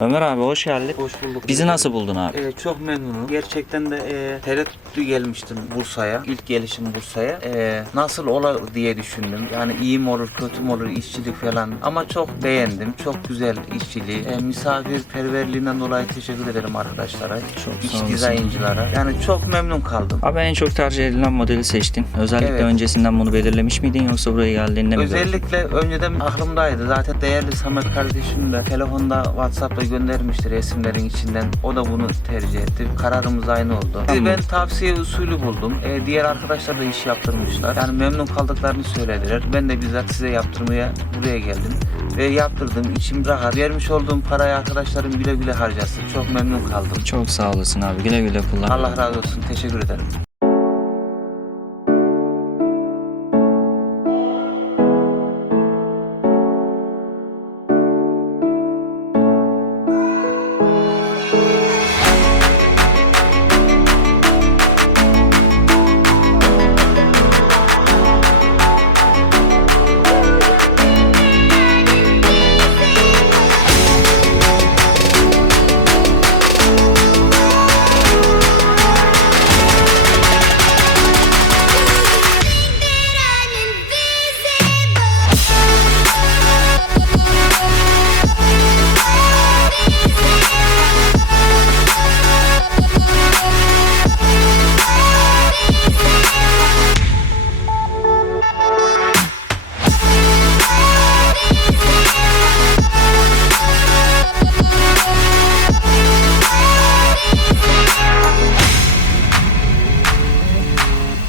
Ömer abi hoş geldin. Hoş bulduk. Bizi nasıl buldun abi? Ee, çok memnunum. Gerçekten de e, tereddütlü gelmiştim Bursa'ya. İlk gelişim Bursa'ya. Ee, nasıl olur diye düşündüm. Yani iyi mi olur, kötü mü olur, işçilik falan. Ama çok beğendim. Çok güzel işçiliği. Ee, misafirperverliğinden dolayı teşekkür ederim arkadaşlara. Çok İç sağ olasın. dizaynçılara. Yani çok memnun kaldım. Abi en çok tercih edilen modeli seçtin. Özellikle Evet. öncesinden bunu belirlemiş miydin yoksa buraya geldiğinde mi? gördün? Özellikle önceden aklımdaydı. Zaten değerli Samet kardeşim de telefonda WhatsApp'ta göndermişti resimlerin içinden. O da bunu tercih etti. Kararımız aynı oldu. Tamam. Ben tavsiye usulü buldum. Ee, diğer arkadaşlar da iş yaptırmışlar. Yani memnun kaldıklarını söylediler. Ben de bizzat size yaptırmaya buraya geldim. Ve yaptırdım. İçim rahat. Vermiş olduğum parayı arkadaşlarım güle güle harcasın. Çok memnun kaldım. Çok sağ olasın abi. Güle güle kullan. Allah razı olsun. Teşekkür ederim.